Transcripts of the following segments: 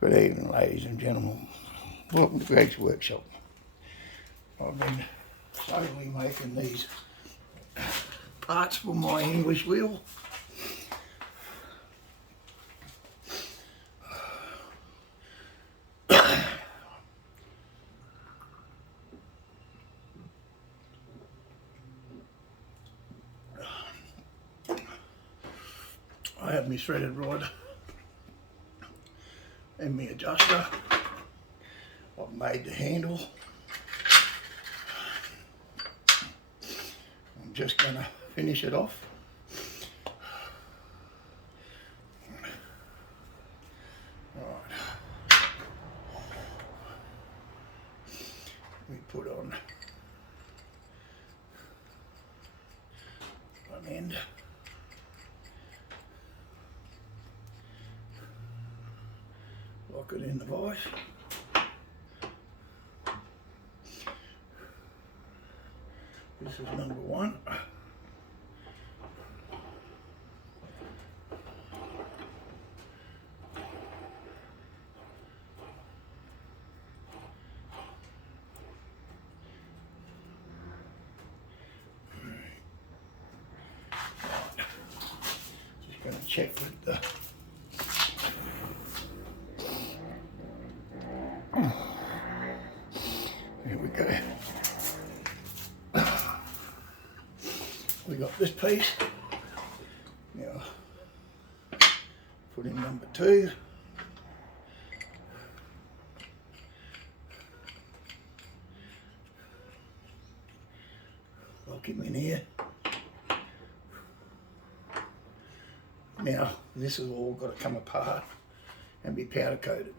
Good evening, ladies and gentlemen. Welcome to Greg's Workshop. I've been slowly making these parts for my English wheel. I have my threaded rod and my adjuster. I've made the handle. I'm just going to finish it off. Right. We put on one end. Lock it in the vise. This is number one. Just going to check with the here we go. We got this piece. Now put in number two. Lock him in here. Now this has all got to come apart and be powder coated.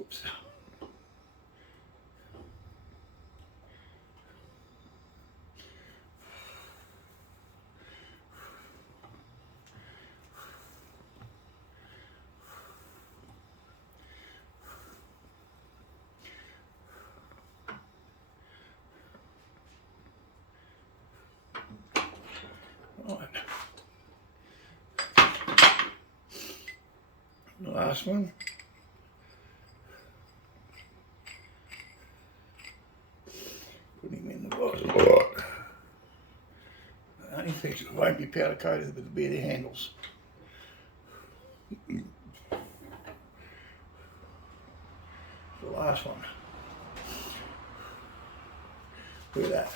Oops. Right. The last one. Put him in the bottom. The only thing it won't be powder coated with the better handles. The last one. Look at that.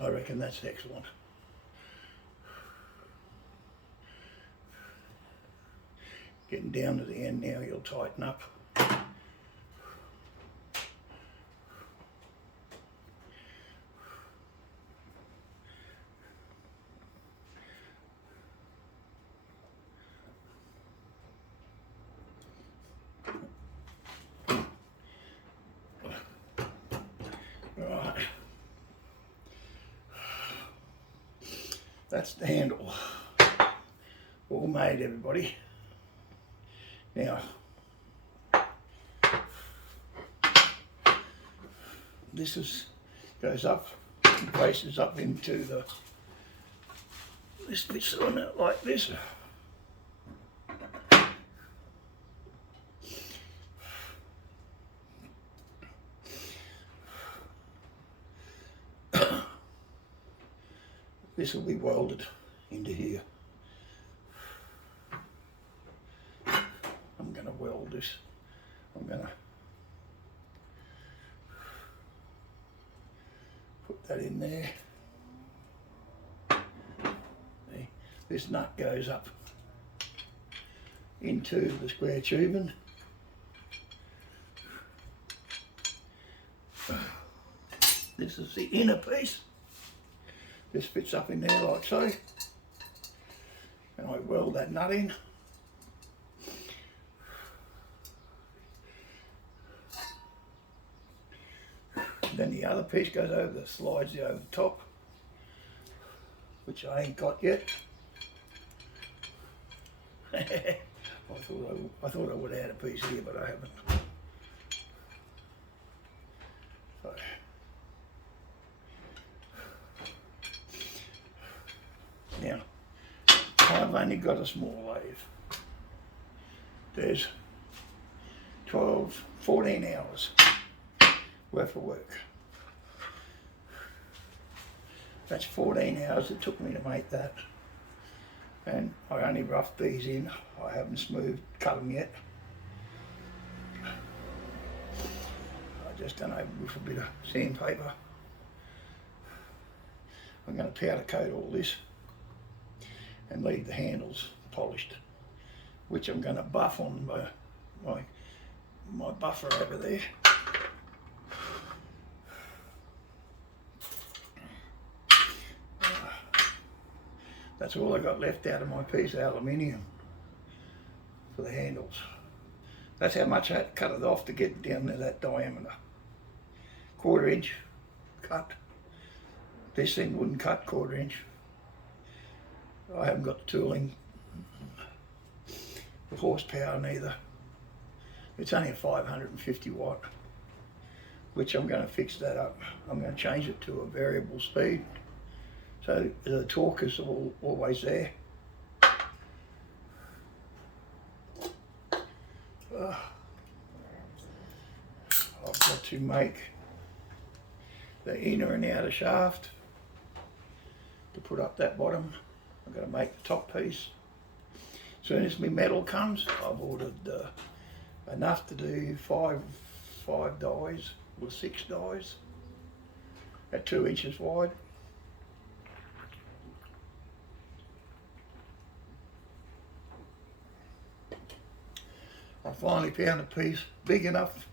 I reckon that's excellent. Getting down to the end now, you'll tighten up. Right. That's the handle. All made, everybody. Now, this goes up and places up into this fits on it like this. This will be welded into here. I'm going to weld this. I'm going to put that in there. See, this nut goes up into the square tubing. This is the inner piece. This fits up in there like so. And I weld that nut in. Then the other piece goes over, slides over the top, which I ain't got yet. I thought I would add a piece here, but I haven't. So, only got a small lathe. There's 14 hours worth of work. That's 14 hours it took me to make that. And I only roughed these in. I haven't cut them yet. I just done over with a bit of sandpaper. I'm going to powder coat all this and leave the handles polished, which I'm going to buff on my buffer over there. That's all I got left out of my piece of aluminium for the handles. That's how much I had to cut it off to get down to that diameter. 1/4 inch cut. This thing wouldn't cut 1/4 inch. I haven't got the tooling, the horsepower neither. It's only a 550 watt, which I'm going to fix that up. I'm going to change it to a variable speed, so the torque is always there. I've got to make the inner and outer shaft to put up that bottom. I've got to make the top piece. As soon as my metal comes, I've ordered enough to do five dies or 6 dies at 2 inches wide. I finally found a piece big enough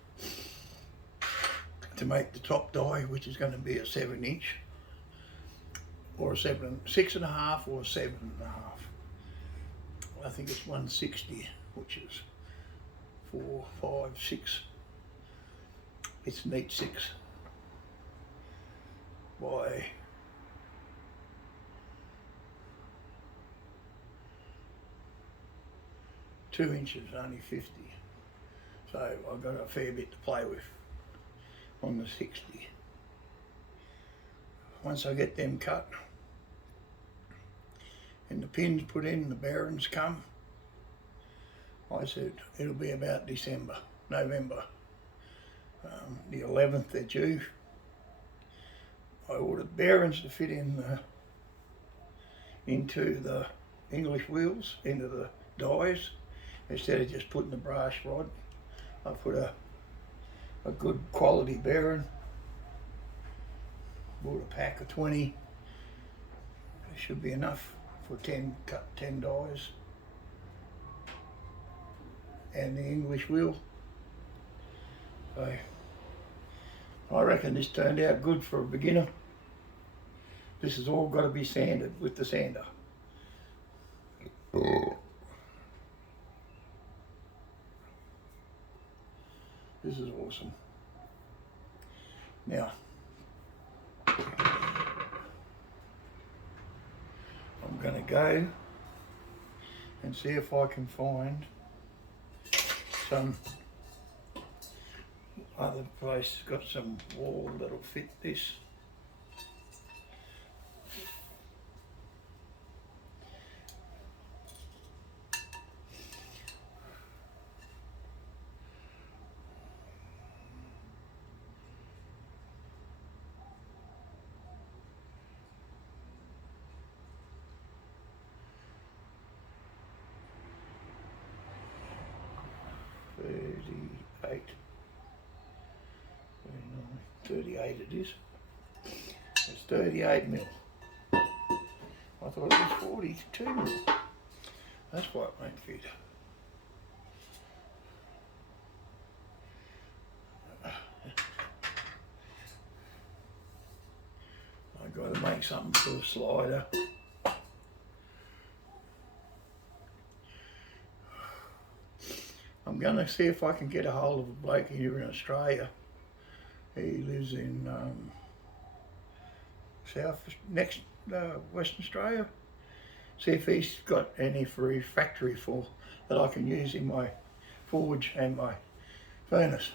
to make the top die, which is going to be a 7 inch or a 6.5 or a 7.5. I think it's 160, which is 4, 5, 6. It's neat 6 by 2 inches, only 50. So I've got a fair bit to play with on the 60. Once I get them cut and the pins put in, the bearings come, I said it'll be about November. The 11th they're due. I ordered bearings to fit in into the English wheels, into the dies. Instead of just putting the brass rod, I put a good quality bearing. Bought a pack of 20. It should be enough for 10 dies. And the English wheel. So I reckon this turned out good for a beginner. This has all got to be sanded with the sander. This is awesome. Now, I'm going to go and see if I can find some other place got some wall that'll fit this. Eight. 38 it is. It's 38 mil. I thought it was 42 mil. That's why it won't fit. I've got to make something for the slider. I'm going to see if I can get a hold of a bloke here in Australia. He lives in Western Australia. See if he's got any free factory for that I can use in my forge and my furnace.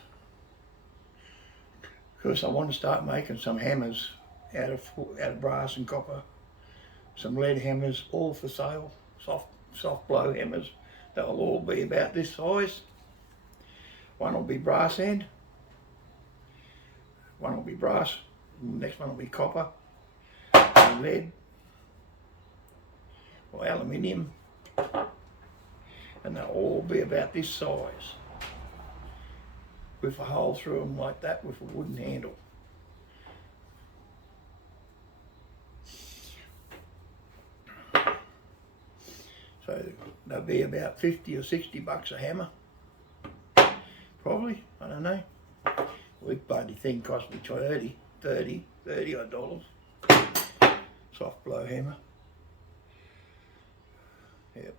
Because I want to start making some hammers out of brass and copper. Some lead hammers, all for sale, soft blow hammers. They'll all be about this size. One will be brass end, one will be brass, the next one will be copper, and lead, or aluminium, and they'll all be about this size, with a hole through them like that with a wooden handle. So they'll be about 50 or 60 bucks a hammer. Probably, I don't know. This bloody thing cost me 30 odd dollars. Soft blow hammer. Yep.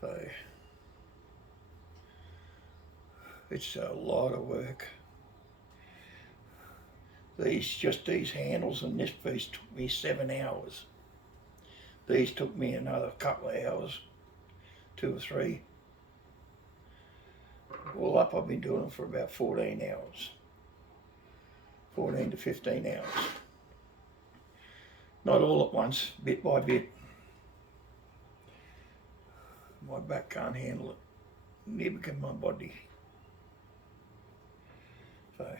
So it's a lot of work. These handles and this piece took me 7 hours. These took me another couple of hours, 2 or 3. All up, I've been doing them for about 14 hours. 14 to 15 hours. Not all at once, bit by bit. My back can't handle it. Neither can my body. So,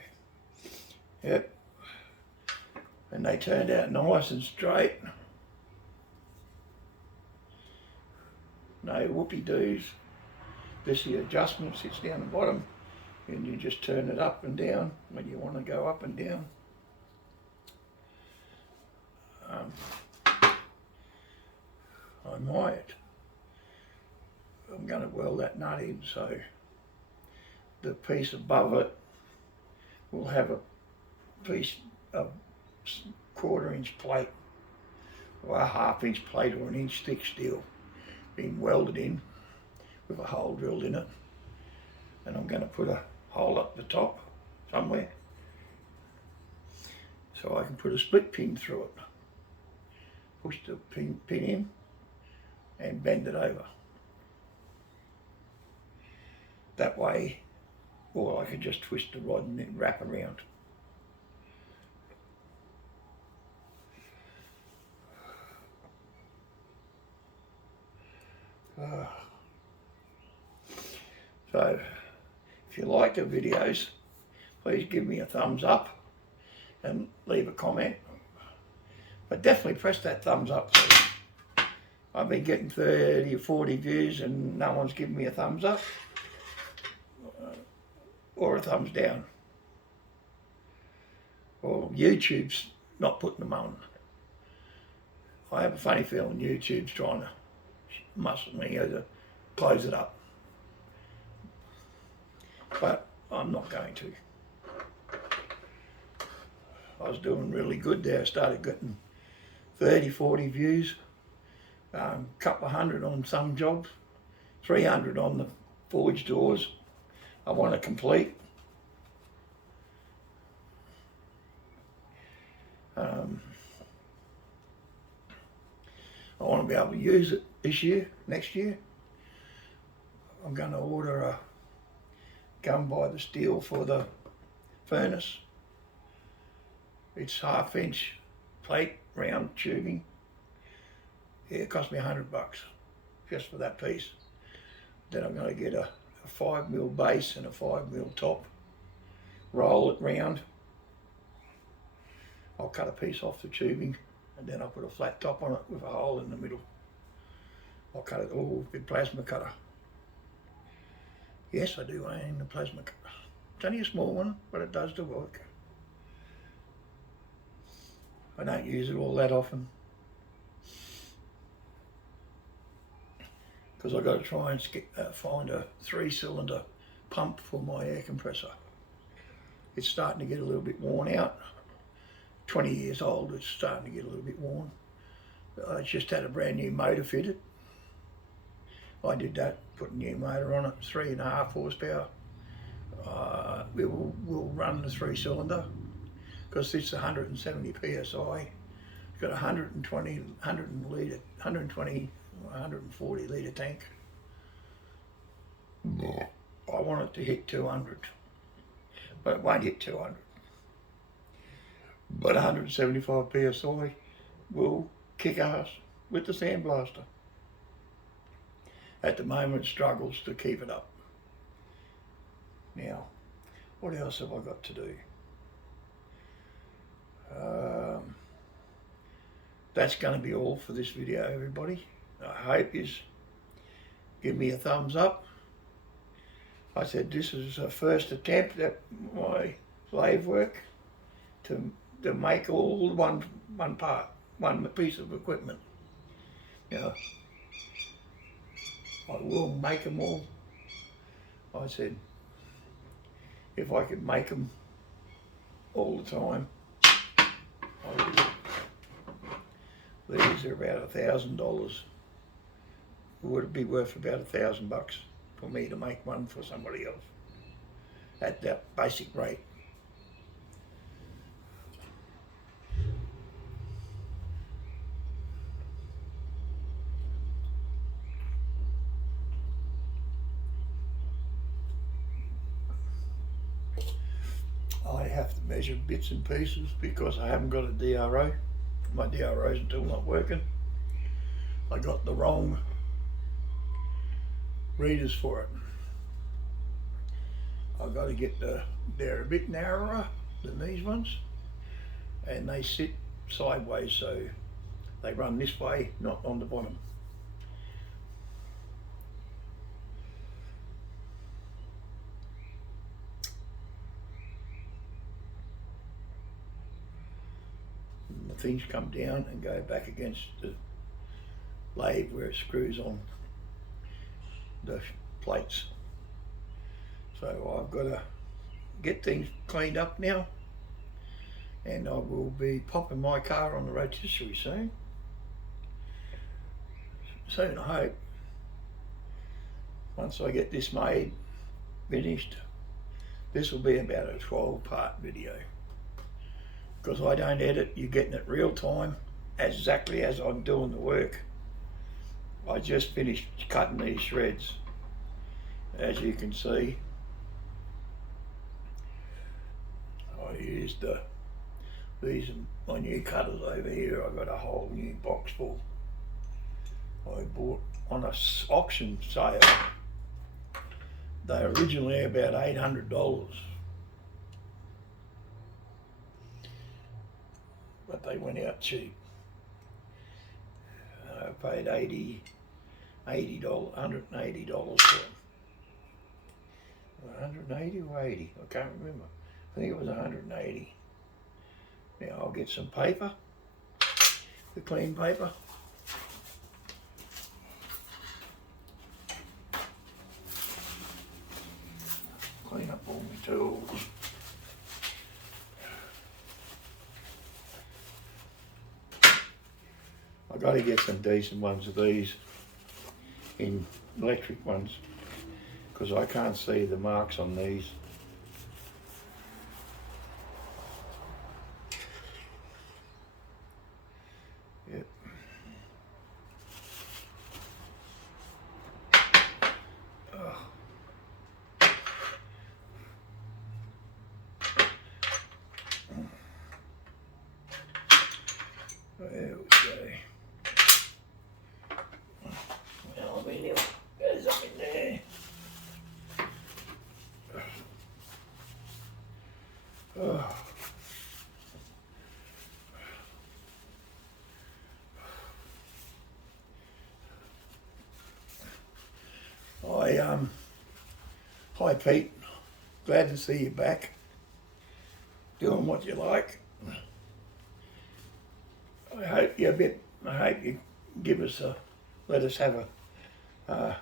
yep. And they turned out nice and straight. No whoopie-doos. This the adjustment sits down the bottom and you just turn it up and down when you want to go up and down. I'm going to weld that nut in so the piece above it will have a piece of 1/4 inch plate or a 1/2 inch plate or 1 inch thick steel being welded in with a hole drilled in it, and I'm going to put a hole up the top somewhere so I can put a split pin through it. Push the pin in and bend it over. That way, or I can just twist the rod and then wrap around. So, if you like the videos, please give me a thumbs up and leave a comment. But definitely press that thumbs up, please. I've been getting 30 or 40 views and no one's given me a thumbs up or a thumbs down. Or YouTube's not putting them on. I have a funny feeling YouTube's trying to muscle me to close it up. But I'm not going to. I was doing really good there. I started getting 30, 40 views, couple of hundred on some jobs, 300 on the forge doors I want to complete. I want to be able to use it this year, next year. I'm going to order a gun by the steel for the furnace. It's 1/2 inch plate, round tubing. Yeah, it cost me $100 just for that piece. Then I'm going to get a 5mm base and a 5mm top, roll it round. I'll cut a piece off the tubing and then I'll put a flat top on it with a hole in the middle. I'll cut it all with a plasma cutter. Yes, I do own a plasma cutter. It's only a small one, but it does the work. I don't use it all that often because I've got to try and find a 3-cylinder pump for my air compressor. It's starting to get a little bit worn out. 20 years old, it's starting to get a little bit worn. I just had a brand new motor fitted. I did that, put a new motor on it, 3.5 horsepower. We will run the 3-cylinder because it's 170 psi. It's got 120 140 litre tank. I want it to hit 200, but it won't hit 200. But 175 psi will kick ass with the sandblaster. at the moment struggles to keep it up. Now, what else have I got to do? That's going to be all for this video, everybody. I hope you give me a thumbs up. I said this is a first attempt at my lathe work to make all one part, one piece of equipment. Now, I will make them all. I said if I could make them all the time, I would. These are about $1,000. Would it be worth about $1,000 for me to make one for somebody else at that basic rate? I have to measure bits and pieces because I haven't got a DRO. My DRO's still not working. I got the wrong readers for it. I've got to get they're a bit narrower than these ones, and they sit sideways, so they run this way, not on the bottom. And the things come down and go back against the lathe where it screws on the plates. So I've got to get things cleaned up now, and I will be popping my car on the rotisserie soon. Soon, I hope. Once I get this made, finished, this will be about a 12-part video. Because I don't edit, you're getting it real time, exactly as I'm doing the work. I just finished cutting these shreds, as you can see. I used these are my new cutters over here. I got a whole new box full. I bought on a auction sale. They were originally about $800, but they went out cheap. I paid $180 for them. 180 or 80? I can't remember. I think it was 180. Now I'll get some paper, the clean paper. Clean up all my tools. I've got to get some decent ones of these, in electric ones, because I can't see the marks on these. Yep. Oh. There we go. Well, I mean, there's something there. Oh. Hi Pete, glad to see you back, doing what you like. I hope you give us let us have some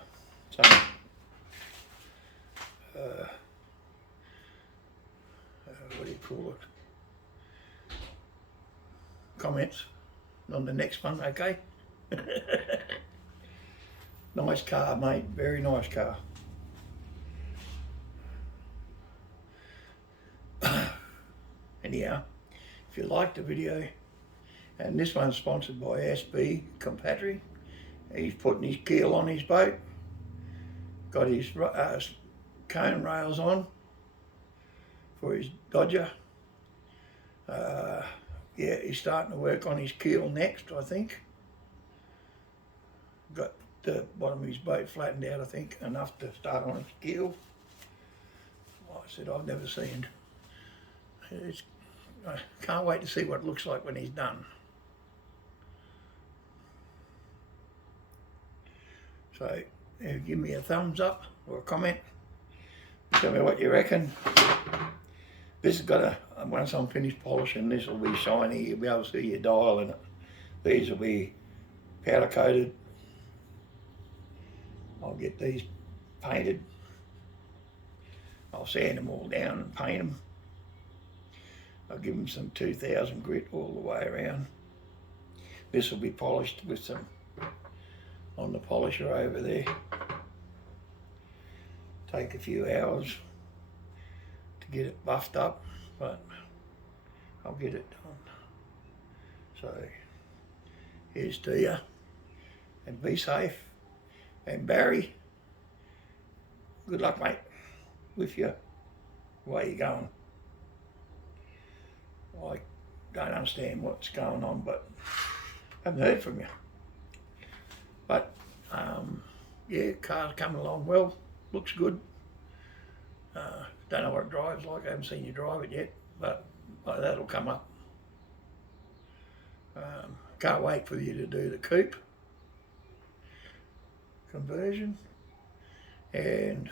what do you call it? Comments on the next one, okay? Nice car, mate, very nice car. Anyhow, if you liked the video, and this one's sponsored by SB Compatry. He's putting his keel on his boat, got his cone rails on for his Dodger. Yeah, he's starting to work on his keel next, I think. Got the bottom of his boat flattened out, I think, enough to start on its keel. Like I said, I've never seen. I can't wait to see what it looks like when he's done. So give me a thumbs up or a comment. Tell me what you reckon. This has got a, once I'm finished polishing, this will be shiny. You'll be able to see your dial in it. These will be powder coated. I'll get these painted. I'll sand them all down and paint them. I'll give them some 2000 grit all the way around. This will be polished with some on the polisher over there. Take a few hours to get it buffed up, but I'll get it done. So here's to you, and be safe. And Barry, good luck, mate, with you, where you're going. I don't understand what's going on, but I haven't heard from you. But yeah, car's coming along well, looks good. Don't know what it drives like, I haven't seen you drive it yet, but that'll come up. Can't wait for you to do the coupe conversion and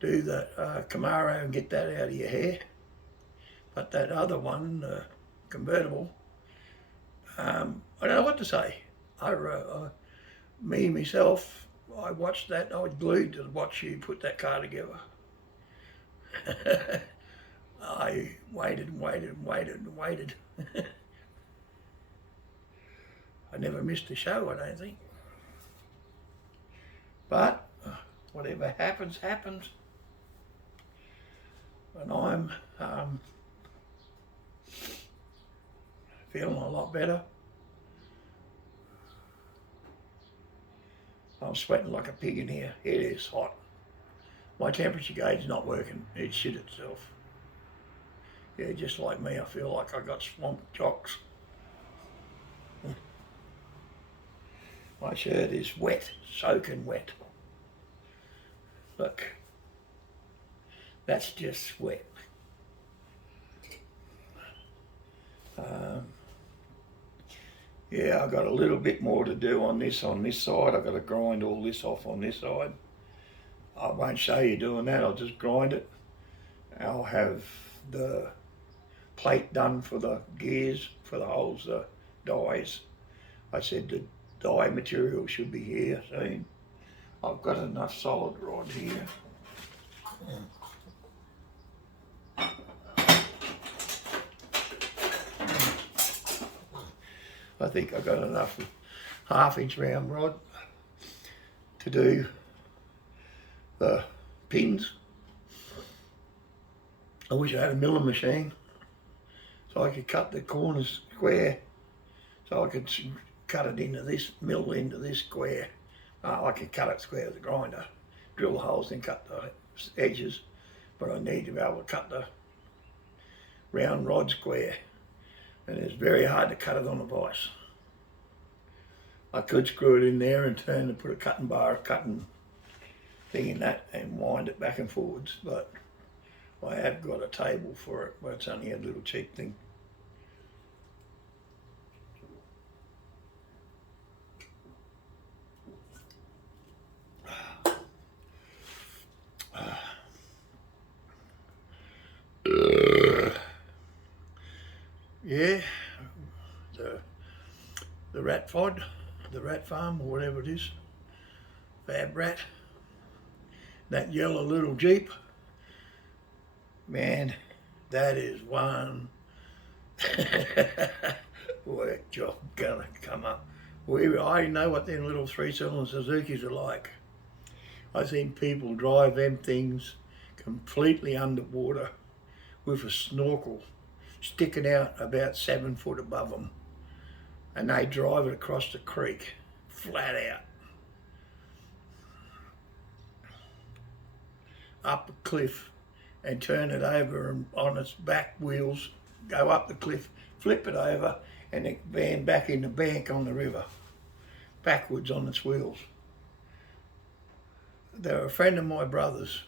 do the Camaro and get that out of your hair. But that other one, the convertible, I don't know what to say. Myself, I watched that, I was glued to watch you put that car together. I waited and waited and waited and waited. I never missed a show, I don't think. But whatever happens, happens. And I'm feeling a lot better. I'm sweating like a pig in here. It is hot. My temperature gauge is not working. It shit itself. Yeah, just like me, I feel like I got swamp jocks. My shirt is wet, soaking wet. Look, that's just sweat. Yeah, I've got a little bit more to do on this side. I've got to grind all this off on this side. I won't show you doing that, I'll just grind it. I'll have the plate done for the gears, for the holes, the dies. I said the die material should be here soon. I've got enough solid rod here. I think I've got enough 1/2 inch round rod to do the pins. I wish I had a milling machine so I could cut the corners square, so I could cut it into this, mill into this square. I could cut it square with a grinder, drill the holes and cut the edges, but I need to be able to cut the round rod square, and it's very hard to cut it on a vise. I could screw it in there and turn and put a cutting bar, cutting thing in that and wind it back and forwards, but I have got a table for it, but it's only a little cheap thing. Yeah, the rat fod, the rat farm, or whatever it is, Fab Rat, that yellow little Jeep, man, that is one work job gonna come up. I know what them little 3-cylinder Suzukis are like. I've seen people drive them things completely underwater with a snorkel sticking out about 7 foot above them, and they drive it across the creek flat out, up a cliff, and turn it over and on its back wheels, go up the cliff, flip it over, and it van back in the bank on the river. backwards on its wheels. They were a friend of my brother's,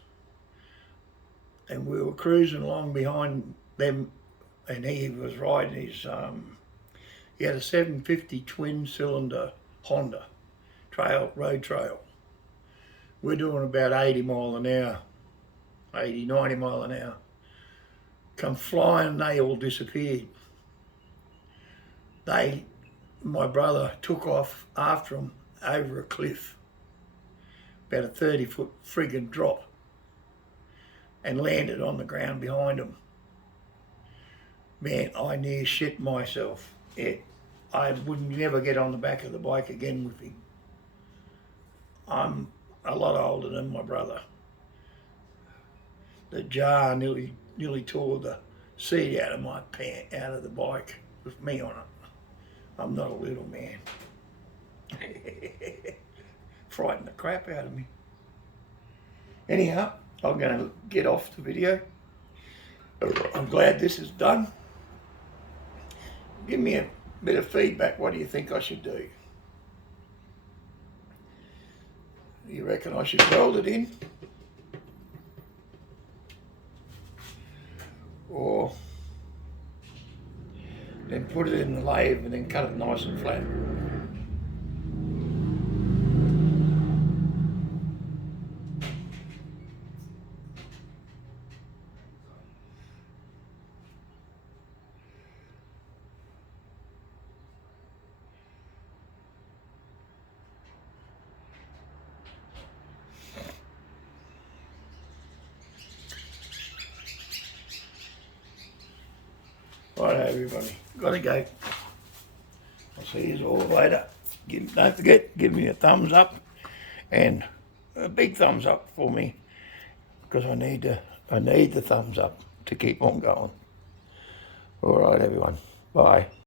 and we were cruising along behind them, and he was riding his, he had a 750 twin cylinder Honda road trail. We're doing about 80 mile an hour, 80, 90 mile an hour. Come flying and they all disappeared. My brother took off after them over a cliff, about a 30-foot friggin' drop, and landed on the ground behind them. Man, I near shit myself. I would never get on the back of the bike again with him. I'm a lot older than my brother. The jar nearly tore the seat out of my pant, out of the bike with me on it. I'm not a little man. Frightened the crap out of me. Anyhow, I'm going to get off the video. I'm glad this is done. Give me a bit of feedback. What do you think I should do? You reckon I should weld it in? Or then put it in the lathe and then cut it nice and flat? Right, everybody, gotta go. I'll see you all later. Don't forget, give me a thumbs up and a big thumbs up for me, because I need the thumbs up to keep on going. All right, everyone. Bye.